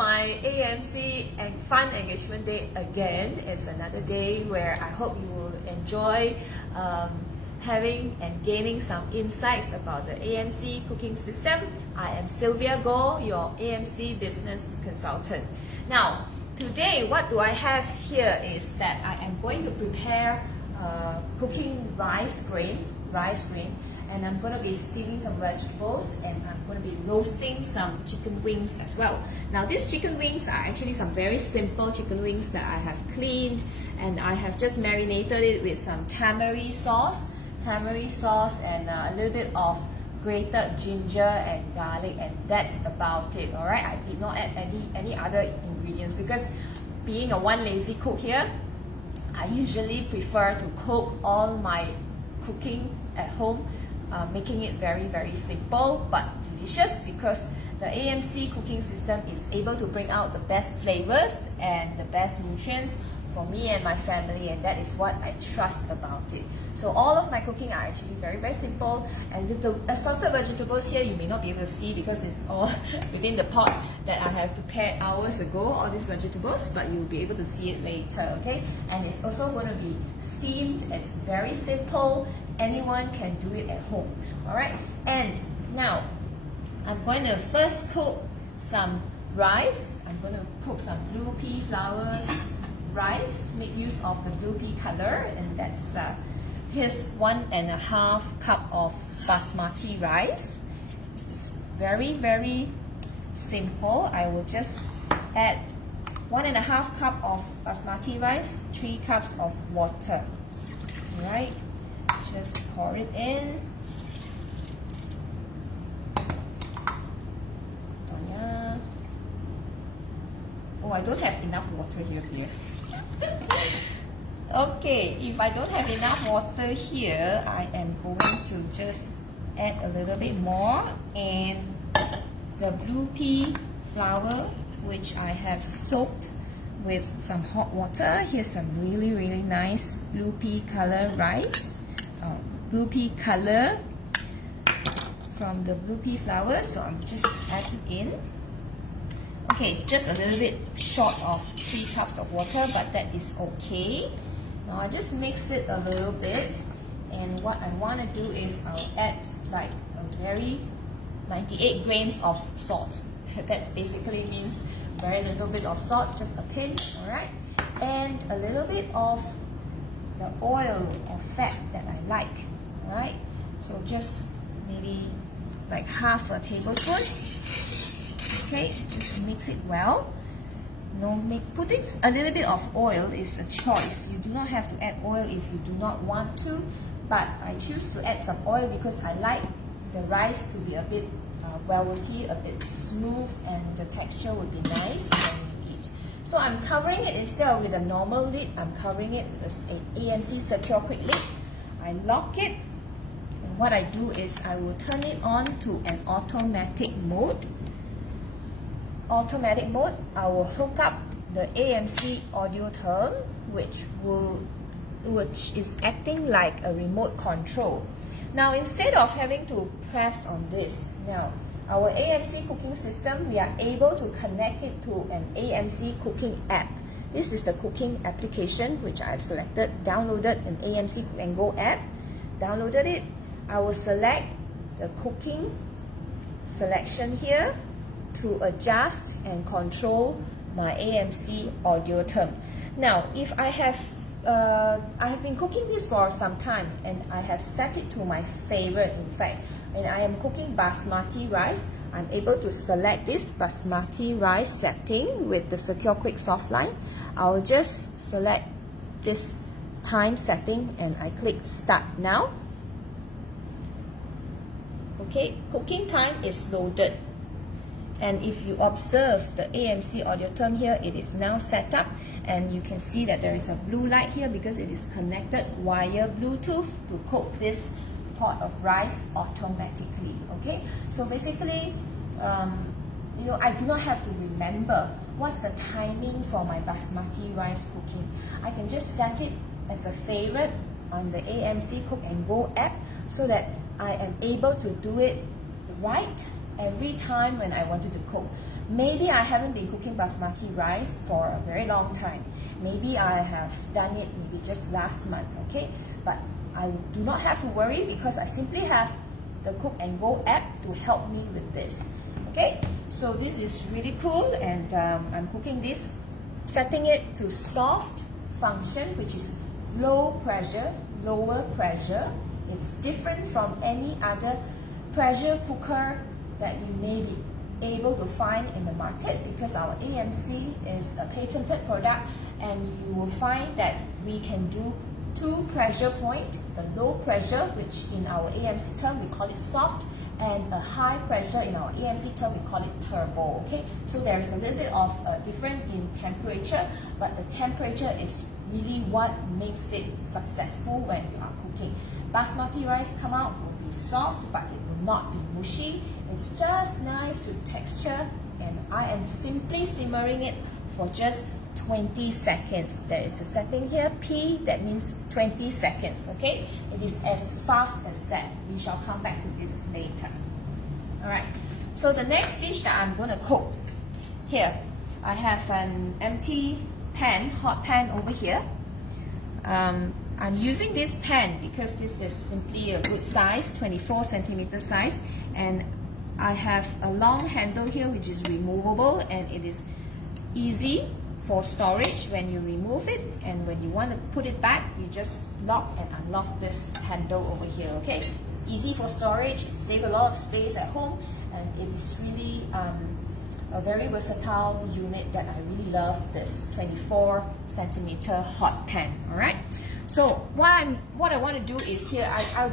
my AMC and Fun Engagement Day again. It's another day where I hope you will enjoy having and gaining some insights about the AMC cooking system. I am Sylvia Goh, your AMC business consultant. Now, today what do I have here is that I am going to prepare cooking rice grain, and I'm going to be steaming some vegetables, and I'm going to be roasting some chicken wings as well. Now these chicken wings are actually some very simple chicken wings that I have cleaned, and I have just marinated it with some tamari sauce and a little bit of grated ginger and garlic, and that's about it. Alright, I did not add any other ingredients because being a one lazy cook here, I usually prefer to cook all my cooking at home, making it very simple but delicious, because the AMC cooking system is able to bring out the best flavors and the best nutrients for me and my family, and that is what I trust about it. So all of my cooking are actually very simple, and with the assorted vegetables here, you may not be able to see because it's all within the pot that I have prepared hours ago, all these vegetables, but you'll be able to see it later, okay? And it's also going to be steamed. It's very simple. Anyone can do it at home, alright? And now, I'm going to first cook some rice. I'm going to cook some blue pea flours rice, make use of the blue pea color, and that's here's 1.5 cup of basmati rice. It's very simple. I will just add 1.5 cup of basmati rice, 3 cups of water. Alright, just pour it in. Oh, I don't have enough water here. Okay, if I don't have enough water here, I am going to just add a little bit more, and the blue pea flour, which I have soaked with some hot water. Here's some really nice blue pea color rice, blue pea color from the blue pea flour, so I'm just adding in. Okay, it's just a little bit short of 3 cups of water, but that is okay. Now I just mix it a little bit, and what I want to do is I'll add like a very 98 grains of salt. That basically means very little bit of salt, just a pinch, alright? And a little bit of the oil or fat that I like, alright? So just maybe like half a tablespoon. Okay, just mix it well. Putting a little bit of oil is a choice. You do not have to add oil if you do not want to, but I choose to add some oil because I like the rice to be a bit velvety, a bit smooth, and the texture would be nice when you eat. So I'm covering it instead of with a normal lid. I'm covering it with an AMC Secure Quick Lid. I lock it, and what I do is I will turn it on to an automatic mode. I will hook up the AMC audio term, which is acting like a remote control. Now instead of having to press on this, now our AMC cooking system, we are able to connect it to an AMC cooking app. This is the cooking application which I've selected, downloaded an AMC Cook and Go app, downloaded it. I will select the cooking selection here to adjust and control my AMC audio term. Now, if I have been cooking this for some time, and I have set it to my favorite. In fact, when I am cooking basmati rice, I'm able to select this basmati rice setting with the Secure Quick Softline. I'll just select this time setting and I click Start Now. Okay, cooking time is loaded. And if you observe the AMC audio term here, it is now set up, and you can see that there is a blue light here because it is connected via Bluetooth to cook this pot of rice automatically. Okay, so basically, I do not have to remember what's the timing for my basmati rice cooking. I can just set it as a favorite on the AMC Cook and Go app so that I am able to do it right every time when I wanted to cook. Maybe I haven't been cooking basmati rice for a very long time. Maybe I have done it maybe just last month, okay? But I do not have to worry because I simply have the Cook and Go app to help me with this. Okay, so this is really cool, and I'm cooking this, setting it to soft function, which is low pressure, lower pressure. It's different from any other pressure cooker that you may be able to find in the market, because our AMC is a patented product, and you will find that we can do 2 pressure point, the low pressure, which in our AMC term we call it soft, and a high pressure in our AMC term we call it turbo. Okay, so there is a little bit of difference in temperature, but the temperature is really what makes it successful when you are cooking. Basmati rice come out will be soft, but it will not be mushy. It's just nice to texture, and I am simply simmering it for just 20 seconds. There is a setting here, P, that means 20 seconds, okay? It is as fast as that. We shall come back to this later. Alright, so the next dish that I'm going to cook, here, I have an empty pan, hot pan over here. I'm using this pan because this is simply a good size, 24 centimeter size, and I have a long handle here which is removable, and it is easy for storage when you remove it, and when you want to put it back, you just lock and unlock this handle over here, okay? It's easy for storage, it saves a lot of space at home, and it is really a very versatile unit that I really love, this 24 centimeter hot pan, alright? So what I want to do is here, I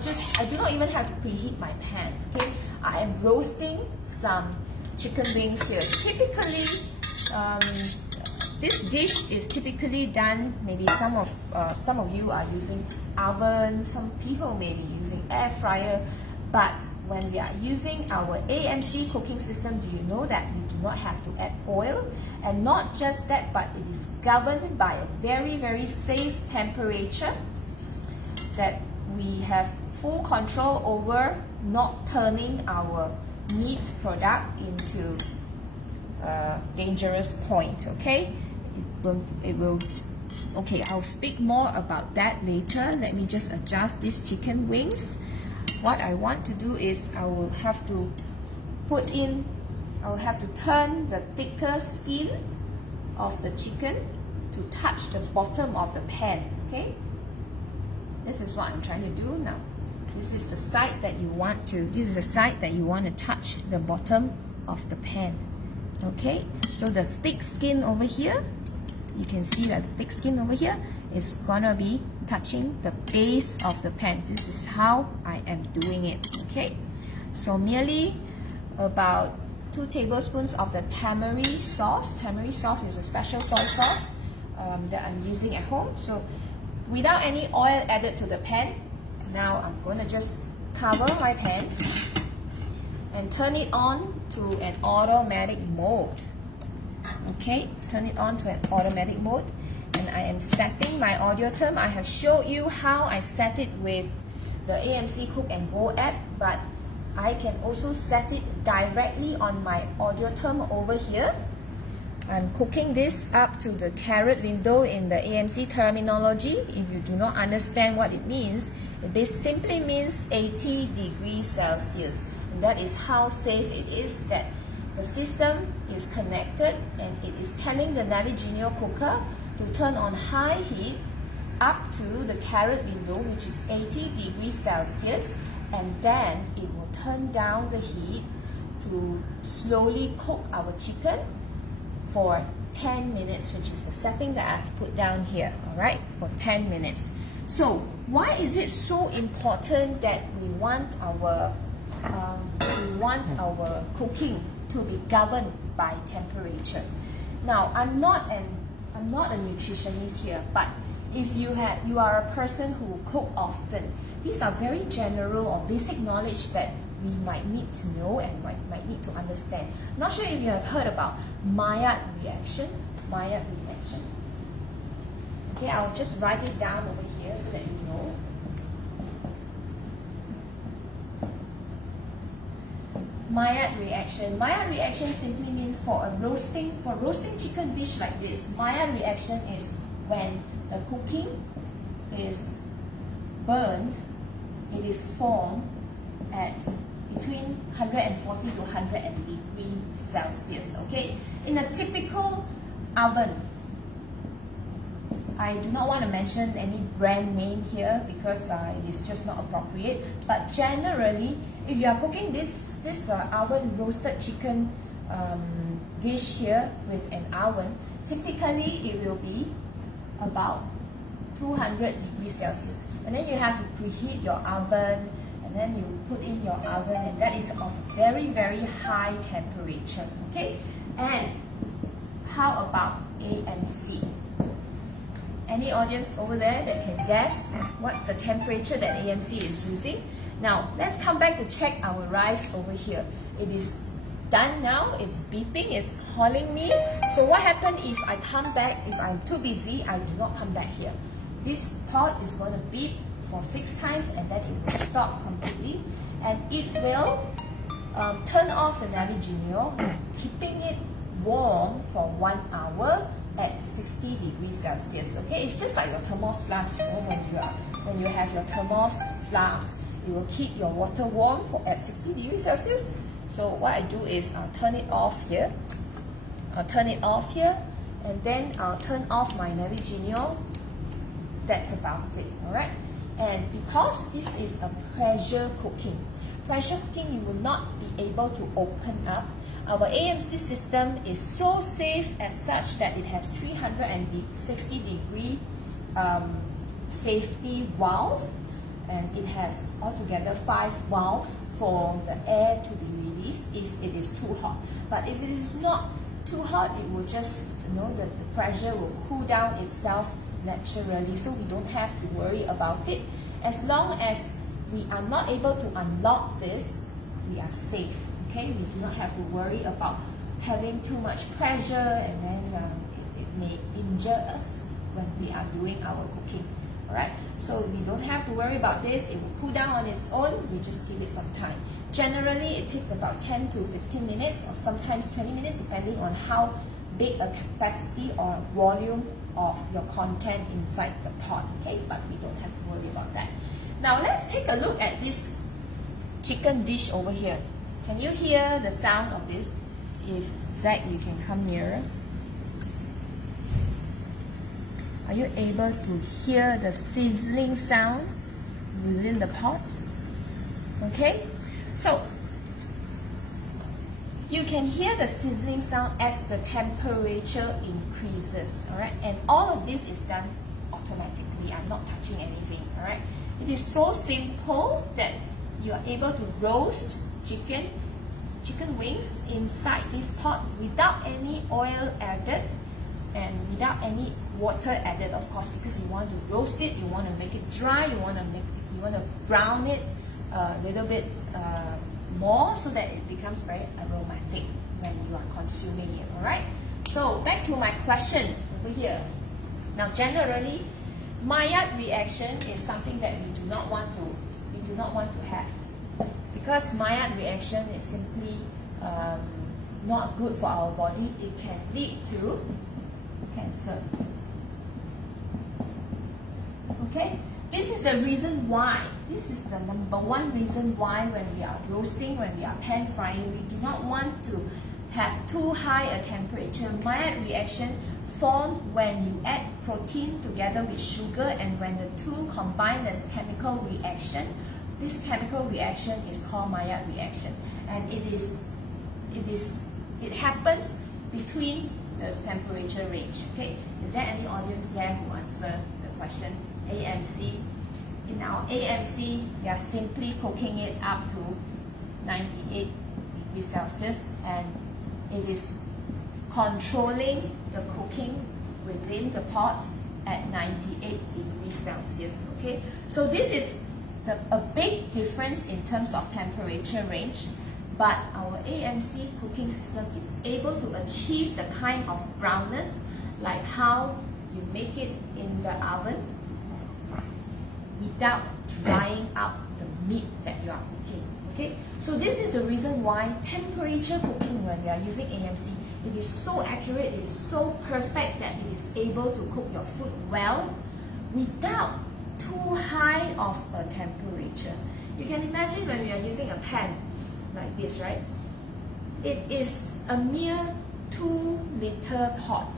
do not even have to preheat my pan, okay? I am roasting some chicken wings here. Typically, this dish is typically done, maybe some of you are using oven, some people may be using air fryer, but when we are using our AMC cooking system, do you know that we do not have to add oil? And not just that, but it is governed by a very, very safe temperature that we have full control over, not turning our meat product into a dangerous point, okay? It will, okay, I'll speak more about that later. Let me just adjust these chicken wings. What I want to do is I will have to turn the thicker skin of the chicken to touch the bottom of the pan, okay? This is what I'm trying to do now. This is the side that you want to touch the bottom of the pan, okay? So the thick skin over here, you can see that the thick skin over here is gonna be touching the base of the pan. This is how I am doing it, okay? So merely about 2 tablespoons of the tamari sauce. Tamari sauce is a special soy sauce that I'm using at home. So without any oil added to the pan, now I'm going to just cover my pan and turn it on to an automatic mode. Okay, turn it on to an automatic mode, and I am setting my audio term. I have showed you how I set it with the AMC Cook and Go app, but I can also set it directly on my audio term over here. I'm cooking this up to the carrot window in the AMC terminology. If you do not understand what it means, it simply means 80 degrees Celsius. And that is how safe it is, that the system is connected and it is telling the Navigenio cooker to turn on high heat up to the carrot window, which is 80 degrees Celsius, and then it will turn down the heat to slowly cook our chicken for 10 minutes, which is the setting that I've put down here, alright, for 10 minutes. So why is it so important that we want our cooking to be governed by temperature? Now, I'm not a nutritionist here, but if you are a person who cook often, these are very general or basic knowledge that we might need to know and might need to understand. Not sure if you have heard about Maillard reaction. Maillard reaction. Okay, I'll just write it down over here so that you know. Maillard reaction. Maillard reaction simply means for roasting chicken dish like this, Maillard reaction is when the cooking is burned, it is formed at between 140 to 100 degrees Celsius. Okay, in a typical oven, I do not want to mention any brand name here because it is just not appropriate. But generally, if you are cooking this oven roasted chicken dish here with an oven, typically it will be about 200 degrees Celsius. And then you have to preheat your oven, and then you put in your oven, and that is of very, very high temperature. Okay, and how about AMC? Any audience over there that can guess what's the temperature that AMC is using? Now, let's come back to check our rice over here. It is done now, it's beeping, it's calling me. So what happens if I come back, if I'm too busy, I do not come back here? This pot is going to beep for 6 times and then it will stop completely. And it will turn off the Navigineo, keeping it warm for 1 hour at 60 degrees Celsius. Okay, it's just like your thermos flask. You know, when you have your thermos flask, you will keep your water warm at 60 degrees Celsius. So what I do is I'll turn it off here. And then I'll turn off my Navigineo. That's about it. All right. And because this is a pressure cooking, you will not be able to open up. Our AMC system is so safe as such that it has 360 degree safety valve, and it has altogether 5 valves for the air to be released if it is too hot. But if it is not too hot, it will just, the pressure will cool down itself naturally, so we don't have to worry about it. As long as we are not able to unlock this, we are safe. Okay, we do not have to worry about having too much pressure, and then it may injure us when we are doing our cooking. Alright, so we don't have to worry about this. It will cool down on its own. We just give it some time. Generally, it takes about 10 to 15 minutes or sometimes 20 minutes depending on how big a capacity or volume of your content inside the pot. Okay, but we don't have to worry about that. Now let's take a look at this chicken dish over here. Can you hear the sound of this? If Zach, you can come nearer. Are you able to hear the sizzling sound within the pot? Okay, so you can hear the sizzling sound as the temperature increases. All right, and all of this is done automatically. I'm not touching anything. All right, it is so simple that you are able to roast chicken wings inside this pot without any oil added and without any water added, of course, because you want to roast it, you want to make it dry, you want to brown it a little bit more so that it becomes very aromatic when you are consuming it. All right. So back to my question over here. Now, generally, Maillard reaction is something that we do not want to have. Because Maillard reaction is simply not good for our body. It can lead to cancer. Okay, this is the reason why. This is the number one reason why when we are roasting, when we are pan frying, we do not want to have too high a temperature. Maillard reaction formed when you add protein together with sugar, and when the two combine as chemical reaction. This chemical reaction is called Maillard reaction, and it happens between the temperature range. Okay, is there any audience there who answer the question? AMC. In our AMC, we are simply cooking it up to 98 degrees Celsius, and it is controlling the cooking within the pot at 98 degrees Celsius. Okay, so this is a big difference in terms of temperature range, but our AMC cooking system is able to achieve the kind of brownness like how you make it in the oven without drying out the meat that you are cooking. Okay, so this is the reason why temperature cooking, when we are using AMC, it is so accurate, it is so perfect that it is able to cook your food well without too high of a temperature. You can imagine when we are using a pan like this, right? It is a mere 2-liter pot,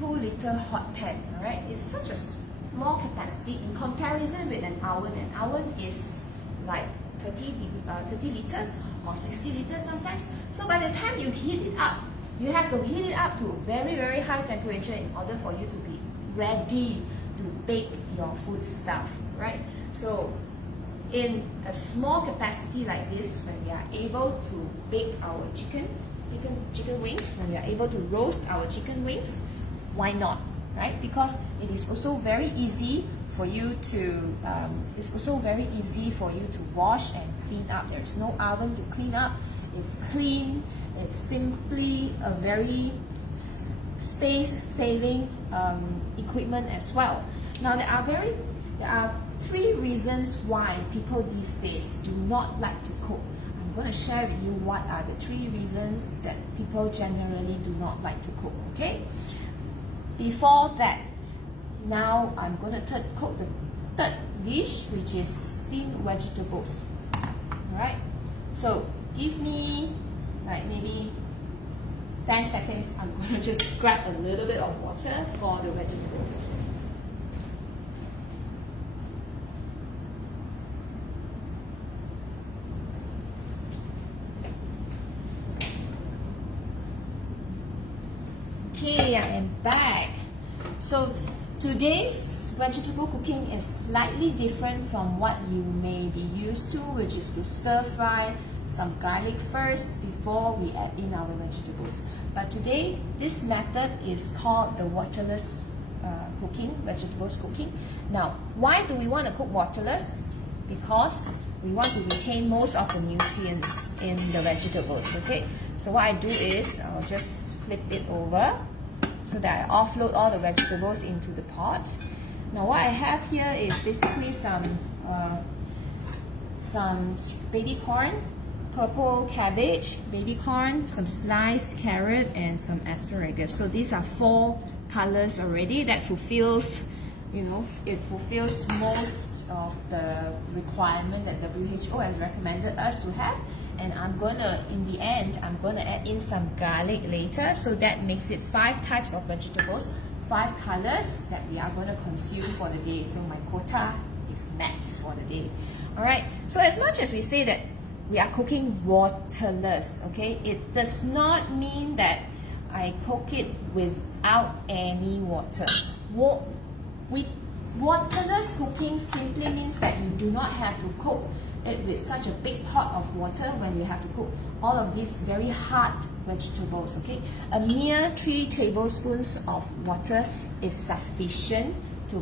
2-liter hot pan, alright? It's such a small capacity in comparison with an oven. An oven is like 30 liters or 60 liters sometimes. So by the time you heat it up, you have to heat it up to very, very high temperature in order for you to be ready to bake your food stuff, right? So in a small capacity like this, when we are able to bake our chicken wings, when we are able to roast our chicken wings, why not, right? Because it is also very easy for you to wash and clean up. There is no oven to clean up. It's clean. It's simply a very space-saving equipment as well. Now there are 3 reasons why people these days do not like to cook. I'm going to share with you what are the 3 reasons that people generally do not like to cook. Okay. Before that, now I'm going to cook the third dish, which is steamed vegetables. Alright, so give me like maybe 10 seconds. I'm going to just grab a little bit of water for the vegetables. Okay, I am back. So today's vegetable cooking is slightly different from what you may be used to, which is to stir fry some garlic first before we add in our vegetables. But today, this method is called the waterless cooking, vegetables cooking. Now, why do we want to cook waterless? Because we want to retain most of the nutrients in the vegetables, okay? So what I do is, I'll just flip it over so that I offload all the vegetables into the pot. Now what I have here is basically some baby corn, purple cabbage, baby corn, some sliced carrot, and some asparagus. So these are 4 colors already. That fulfills, it fulfills most of the requirement that WHO has recommended us to have. And in the end, I'm going to add in some garlic later, so that makes it 5 types of vegetables, 5 colors that we are going to consume for the day. So my quota is met for the day. Alright, so as much as we say that we are cooking waterless, okay, it does not mean that I cook it without any water. Waterless cooking simply means that you do not have to cook it with such a big pot of water when you have to cook all of these very hard vegetables, okay? A mere 3 tablespoons of water is sufficient to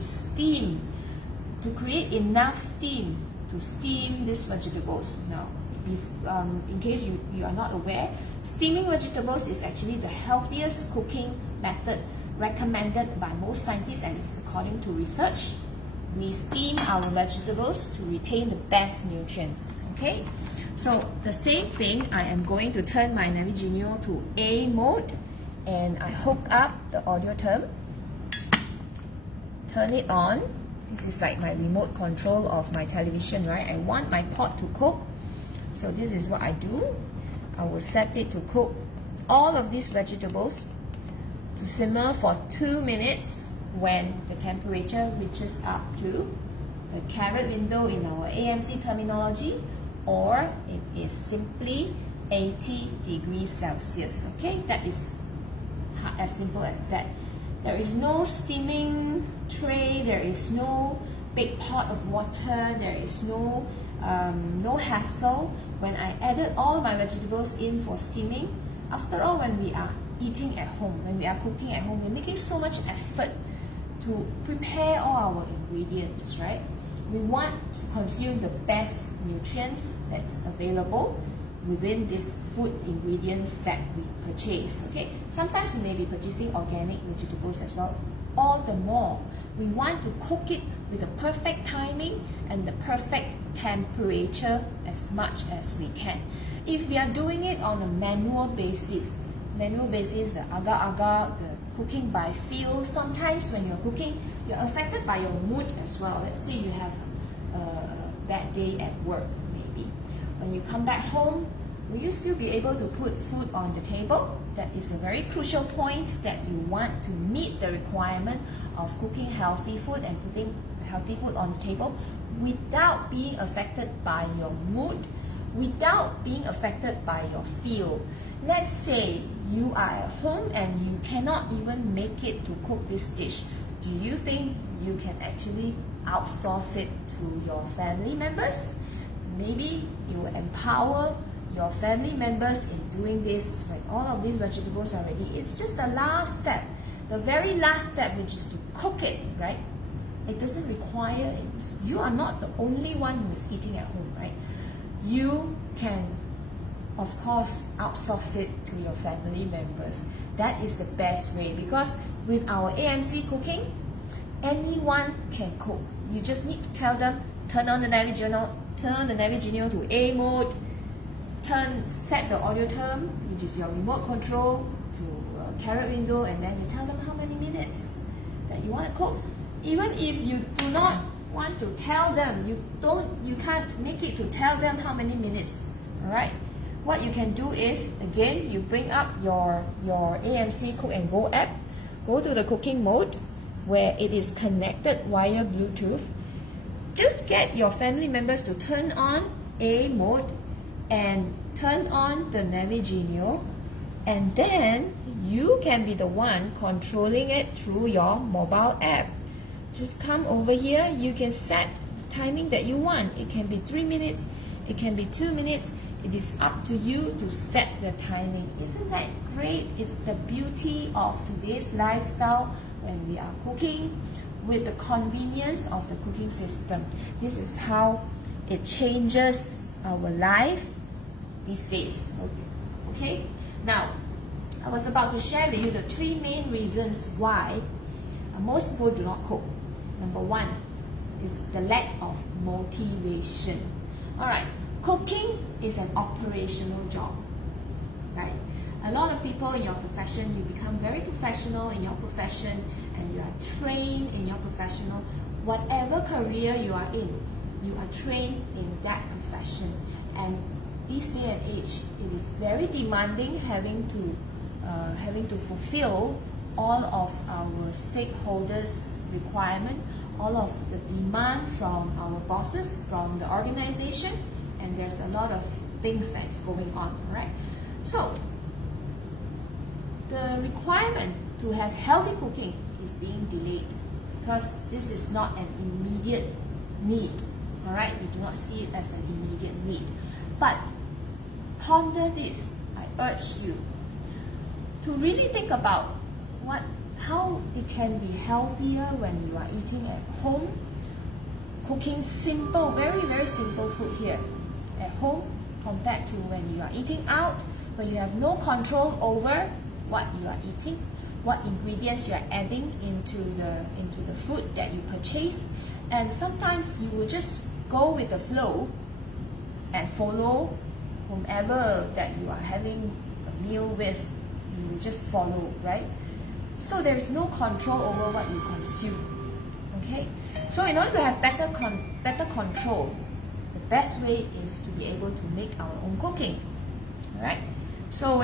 steam, to create enough steam to steam these vegetables. Now, in case you are not aware, steaming vegetables is actually the healthiest cooking method recommended by most scientists, and it's according to research. We steam our vegetables to retain the best nutrients, okay? So the same thing, I am going to turn my Navigenio to A mode, and I hook up the audio term, turn it on. This is like my remote control of my television, right? I want my pot to cook, so this is what I do. I will set it to cook all of these vegetables to simmer for 2 minutes when the temperature reaches up to the carrot window in our AMC terminology, or it is simply 80 degrees Celsius, okay? That is as simple as that. There is no steaming tray, there is no big pot of water, there is no hassle. When I added all my vegetables in for steaming, after all, when we are eating at home, when we are cooking at home, we're making so much effort to prepare all our ingredients, right? We want to consume the best nutrients that's available within these food ingredients that we purchase, okay? Sometimes we may be purchasing organic vegetables as well. all the more. We want to cook it with the perfect timing and the perfect temperature as much as we can. If we are doing it on a manual basis, the agar-agar, the cooking by feel, sometimes when you're cooking, you're affected by your mood as well. Let's say you have a bad day at work, maybe. When you come back home, will you still be able to put food on the table? That is a very crucial point that you want to meet the requirement of cooking healthy food and putting healthy food on the table without being affected by your mood, without being affected by your feel. Let's say you are at home and you cannot even make it to cook this dish. Do you think you can actually outsource it to your family members? Maybe you empower your family members in doing this when all of these vegetables are ready. It's just the last step, the very last step, which is to cook it, right? It doesn't require, you are not the only one who is eating at home, right? You can, of course, outsource it to your family members. That is the best way, because with our AMC cooking, anyone can cook. You just need to tell them, turn on the Navigational to A mode, set the audio term, which is your remote control, to carrot window, and then you tell them how many minutes that you want to cook. Even if you do not want to tell them, you can't make it to tell them how many minutes. Alright? What you can do is, again, you bring up your AMC Cook and Go app, go to the cooking mode where it is connected via Bluetooth. Just get your family members to turn on A mode and turn on the Navigational, and then you can be the one controlling it through your mobile app. Just come over here, you can set the timing that you want. It can be 3 minutes, it can be 2 minutes. It is up to you to set the timing. Isn't that great? It's the beauty of today's lifestyle when we are cooking with the convenience of the cooking system. This is how it changes our life these days. Okay? Now, I was about to share with you the 3 main reasons why most people do not cook. Number 1 is the lack of motivation. Alright, cooking is an operational job, right? A lot of people in your profession, you become very professional in your profession and you are trained in your professional. Whatever career you are in, you are trained in that profession. And this day and age, it is very demanding having to fulfill all of our stakeholders' requirement, all of the demand from our bosses, from the organization, and there's a lot of things that's going on, right? So, the requirement to have healthy cooking is being delayed because this is not an immediate need, all right? We do not see it as an immediate need. But ponder this, I urge you to really think about how it can be healthier when you are eating at home, cooking simple, very, very simple food here at home compared to when you are eating out, when you have no control over what you are eating, what ingredients you are adding into the food that you purchase. And sometimes you will just go with the flow and follow whomever that you are having a meal with. You will just follow, right? So there is no control over what you consume. Okay? So in order to have better control, the best way is to be able to make our own cooking. Alright? So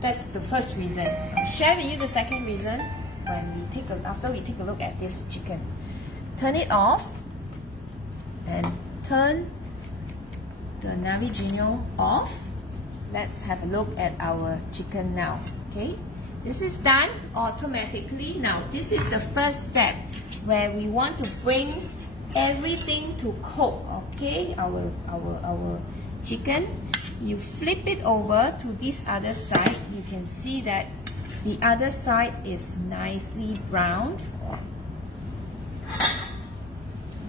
that's the first reason. I'll share with you the second reason after we take a look at this chicken. Turn it off and turn the Navigational off. Let's have a look at our chicken now. Okay? This is done automatically. Now, this is the first step where we want to bring everything to cook. Okay, our chicken. You flip it over to this other side. You can see that the other side is nicely browned.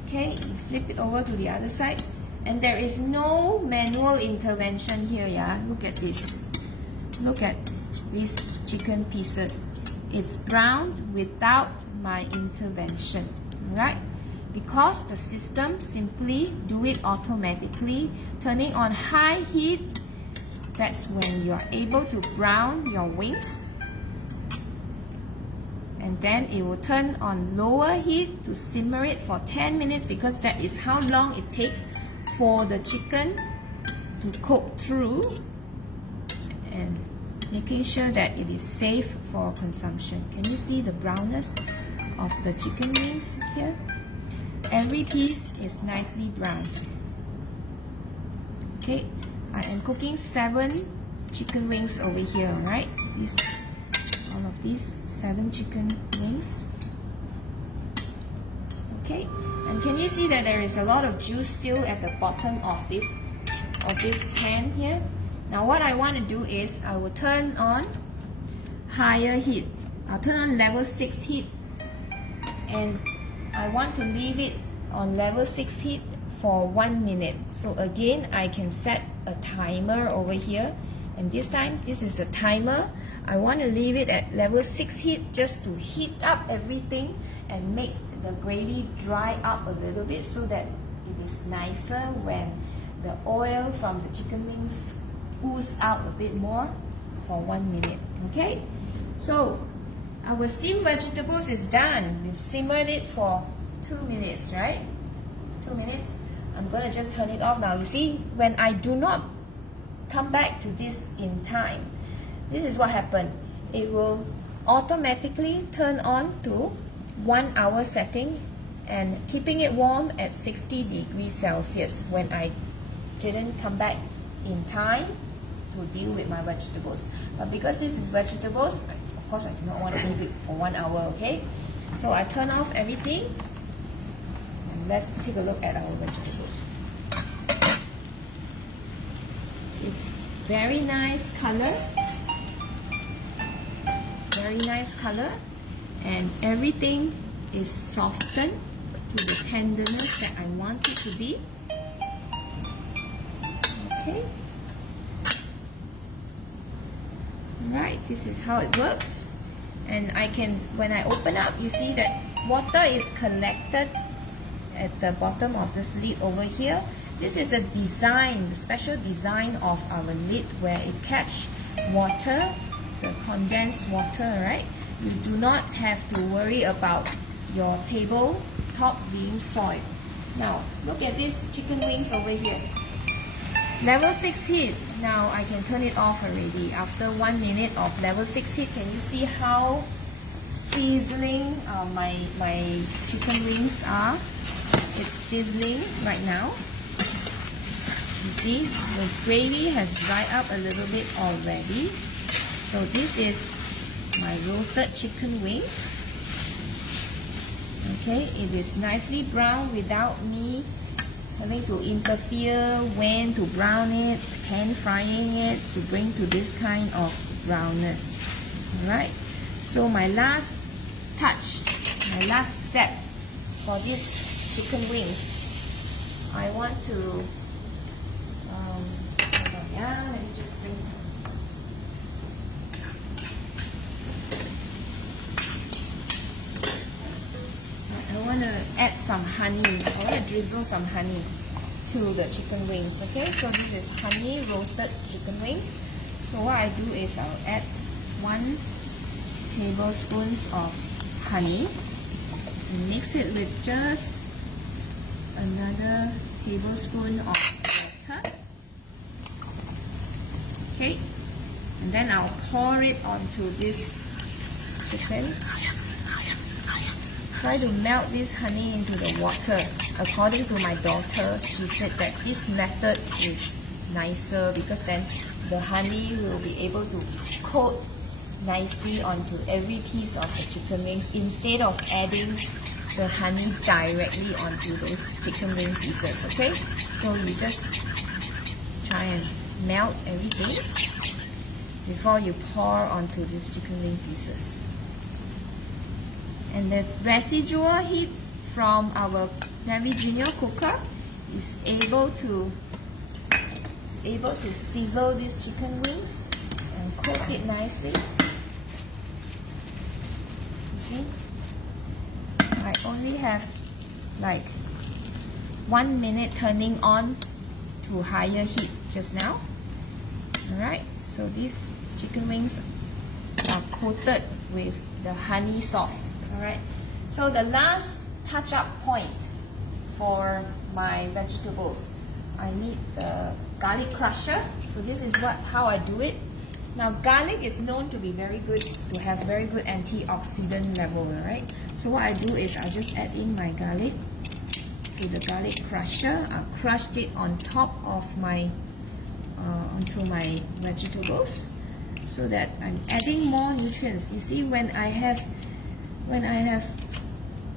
Okay, you flip it over to the other side, and there is no manual intervention here. Yeah, look at this. Look at these chicken pieces. it's browned without my intervention, right? Because the system simply do it automatically, turning on high heat. That's when you are able to brown your wings. And then it will turn on lower heat to simmer it for 10 minutes because that is how long it takes for the chicken to cook through, and making sure that it is safe for consumption. Can you see the brownness of the chicken wings here? Every piece is nicely browned. Okay, I am cooking 7 chicken wings over here, right? All of these 7 chicken wings. Okay, and can you see that there is a lot of juice still at the bottom of this pan here? Now what I want to do is I will turn on higher heat. I'll turn on level 6 heat, and I want to leave it on level 6 heat for 1 minute. So again, I can set a timer over here, and this time this is the timer. I want to leave it at level 6 heat just to heat up everything and make the gravy dry up a little bit so that it is nicer when the oil from the chicken wings ooze out a bit more for 1 minute. Okay, so our steamed vegetables is done. We've simmered it for 2 minutes, right? 2 minutes. I'm gonna just turn it off now. You see, when I do not come back to this in time, this is what happened. It will automatically turn on to 1 hour setting and keeping it warm at 60 degrees Celsius when I didn't come back in time to deal with my vegetables. But because this is vegetables, of course I do not want to leave it for 1 hour, okay? So I turn off everything, and let's take a look at our vegetables. It's very nice color. Very nice color, and everything is softened to the tenderness that I want it to be. Okay. Right, this is how it works. And I can, when I open up, you see that water is collected at the bottom of this lid over here. This is a design, the special design of our lid where it catch water, the condensed water, right? You do not have to worry about your table top being soiled. Now, look at these chicken wings over here. Level 6 heat. Now I can turn it off already. After 1 minute of level 6 heat, can you see how sizzling my chicken wings are? It's sizzling right now. You see, the gravy has dried up a little bit already. So this is my roasted chicken wings. Okay, it is nicely brown without me having to interfere when to brown it, pan frying it to bring to this kind of brownness. Alright, so my last touch, my last step for this chicken wings, I want to let me just bring I want to add some honey. I want to drizzle some honey to the chicken wings. Okay, so this is honey roasted chicken wings. So what I do is I'll add 1 tablespoon of honey and mix it with just another tablespoon of water. Okay, and then I'll pour it onto this chicken. Try to melt this honey into the water. According to my daughter, she said that this method is nicer because then the honey will be able to coat nicely onto every piece of the chicken wings instead of adding the honey directly onto those chicken wing pieces. Okay, so you just try and melt everything before you pour onto these chicken wing pieces. And the residual heat from our Very Junior cooker is able to sizzle these chicken wings and coat it nicely. You see, I only have like 1 minute turning on to higher heat just now. Alright, so these chicken wings are coated with the honey sauce. Alright, so the last touch-up point for my vegetables, I need the garlic crusher. So this is how I do it. Now garlic is known to be very good, to have very good antioxidant level, right? So what I do is I just add in my garlic to the garlic crusher. I crushed it on top of my onto my vegetables, so that I'm adding more nutrients. You see, when I have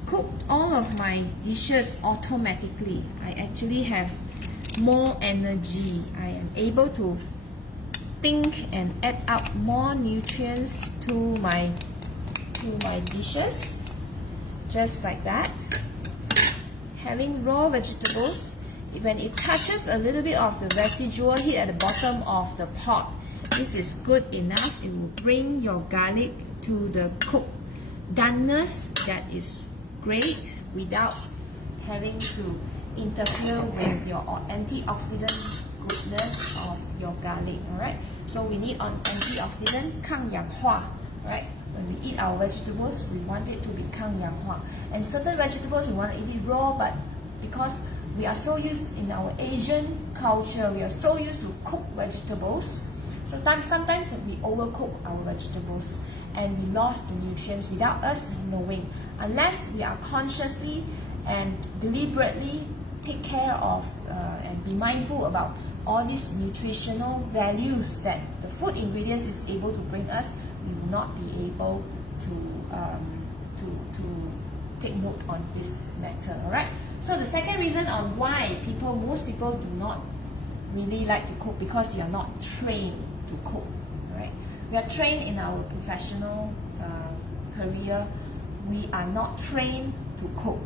cooked all of my dishes automatically, I actually have more energy. I am able to think and add up more nutrients to my dishes, just like that. Having raw vegetables, when it touches a little bit of the residual heat at the bottom of the pot, this is good enough. It will bring your garlic to the cook doneness that is great without having to interfere with your antioxidant goodness of your garlic. Alright, so we need an antioxidant 抗氧化. Right, when we eat our vegetables, we want it to be 抗氧化. And certain vegetables we want to eat it raw, but because we are so used in our Asian culture, we are so used to cook vegetables. So sometimes we overcook our vegetables and we lost the nutrients without us knowing, unless we are consciously and deliberately take care of and be mindful about all these nutritional values that the food ingredients is able to bring us. We will not be able to take note on this matter. Alright, so the second reason on why most people do not really like to cook, because you are not trained to cook. Alright, we are trained in our professional career, we are not trained to cook.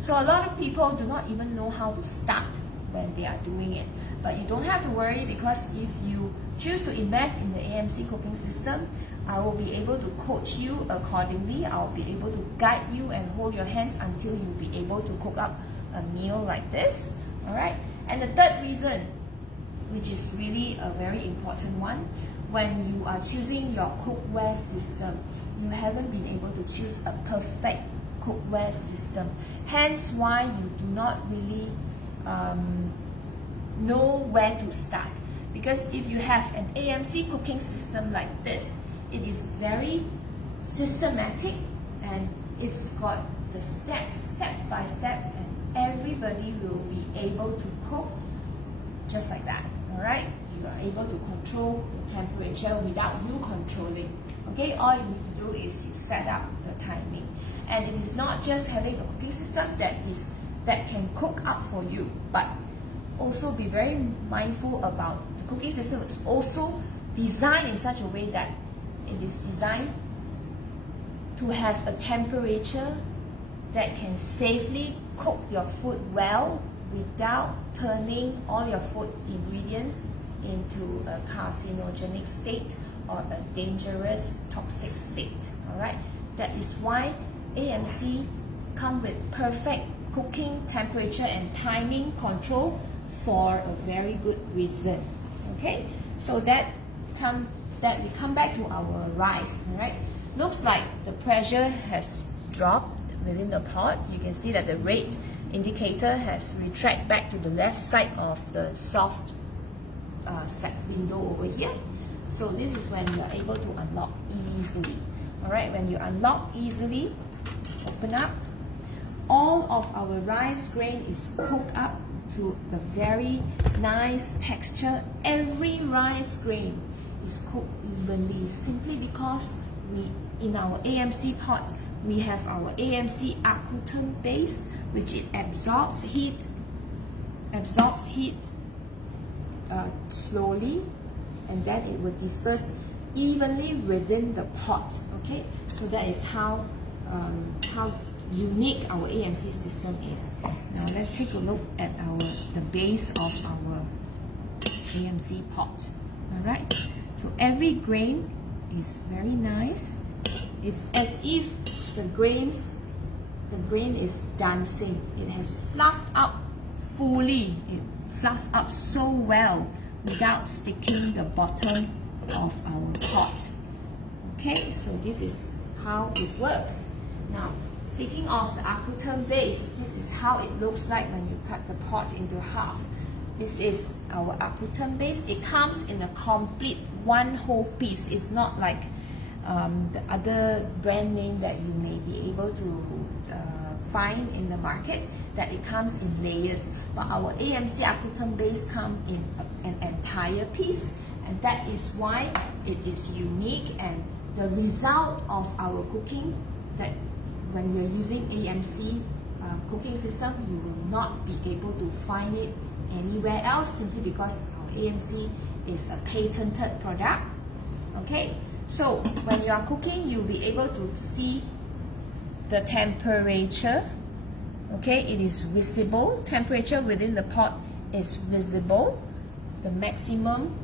So a lot of people do not even know how to start when they are doing it. But you don't have to worry, because if you choose to invest in the AMC cooking system, I will be able to coach you accordingly. I'll be able to guide you and hold your hands until you'll be able to cook up a meal like this. Alright? And the third reason, which is really a very important one, when you are choosing your cookware system, you haven't been able to choose a perfect cookware system. Hence why you do not really know where to start. Because if you have an AMC cooking system like this, it is very systematic and it's got the steps, step by step, and everybody will be able to cook just like that. Alright? You are able to control the temperature without you controlling. Okay? All you need to do is you set up the timing. And it is not just having a cooking system that can cook up for you, but also be very mindful about the cooking system is also designed in such a way that it is designed to have a temperature that can safely cook your food well without turning all your food ingredients into a carcinogenic state or a dangerous toxic state. Alright, that is why AMC come with perfect cooking temperature and timing control for a very good reason. Okay, so that we come back to our rice. Right, looks like the pressure has dropped within the pot. You can see that the rate indicator has retracted back to the left side of the soft set window over here. So this is when you are able to unlock easily. Alright, when you unlock easily, open up, all of our rice grain is cooked up to the very nice texture. Every rice grain is cooked evenly, simply because in our AMC pots we have our AMC accutane base, which it absorbs heat slowly, and then it will disperse evenly within the pot. Okay, so that is how unique our AMC system is. Now let's take a look at the base of our AMC pot. Alright, so every grain is very nice. It's as if the grain is dancing. It has fluffed up fully. It fluffed up so well without sticking the bottom of our pot. Okay, so this is how it works. Now, speaking of the accutane base, this is how it looks like when you cut the pot into half. This is our accutane base. It comes in a complete one whole piece. It's not like the other brand name that you may be able to find in the market, that it comes in layers. But our AMC accutane base comes in an entire piece, and that is why it is unique, and the result of our cooking, that when you're using AMC cooking system, you will not be able to find it anywhere else, simply because our AMC is a patented product. Okay, so when you are cooking, you'll be able to see the temperature. Okay, it is visible. Temperature within the pot is visible. The maximum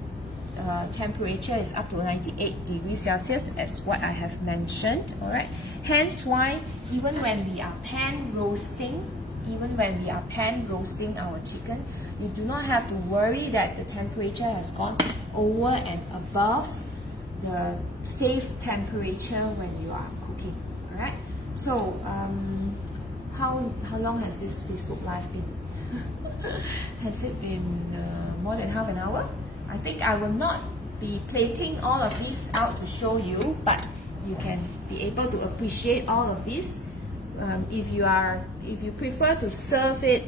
temperature is up to 98 degrees Celsius, as what I have mentioned. Alright, hence why even when we are pan roasting our chicken, you do not have to worry that the temperature has gone over and above the safe temperature when you are cooking. Alright, so how long has this Facebook Live been? Has it been more than half an hour? I think I will not be plating all of these out to show you, but you can be able to appreciate all of these. If you prefer to serve it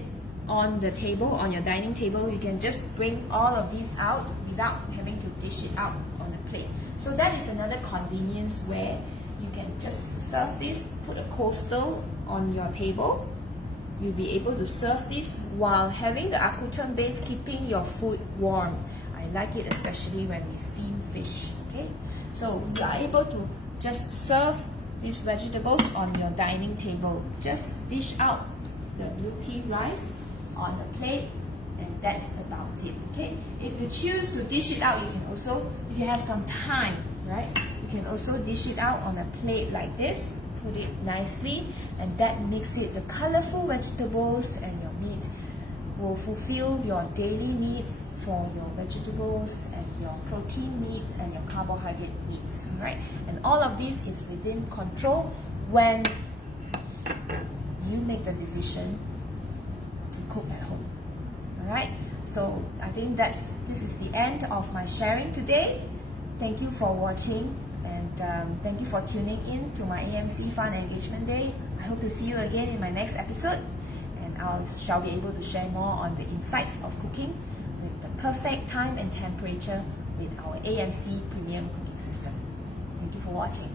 on the table, on your dining table, you can just bring all of these out without having to dish it out on a plate. So that is another convenience where you can just serve this, put a coastal on your table. You'll be able to serve this while having the accutane base, keeping your food warm. I like it especially when we steam fish. Okay, so you are able to just serve these vegetables on your dining table. Just dish out the blue pea rice on a plate, and that's about it. Okay, if you choose to dish it out, you can also, if you have some time, right, you can also dish it out on a plate like this. Put it nicely, and that makes it, the colorful vegetables and your meat will fulfill your daily needs for your vegetables and your protein needs and your carbohydrate needs. Right, and all of this is within control when you make the decision to cook at home. Alright, so I think this is the end of my sharing today. Thank you for watching, and thank you for tuning in to my AMC Fun Engagement Day. I hope to see you again in my next episode, and I shall be able to share more on the insights of cooking with the perfect time and temperature with our AMC Premium Cooking System. Thank you for watching.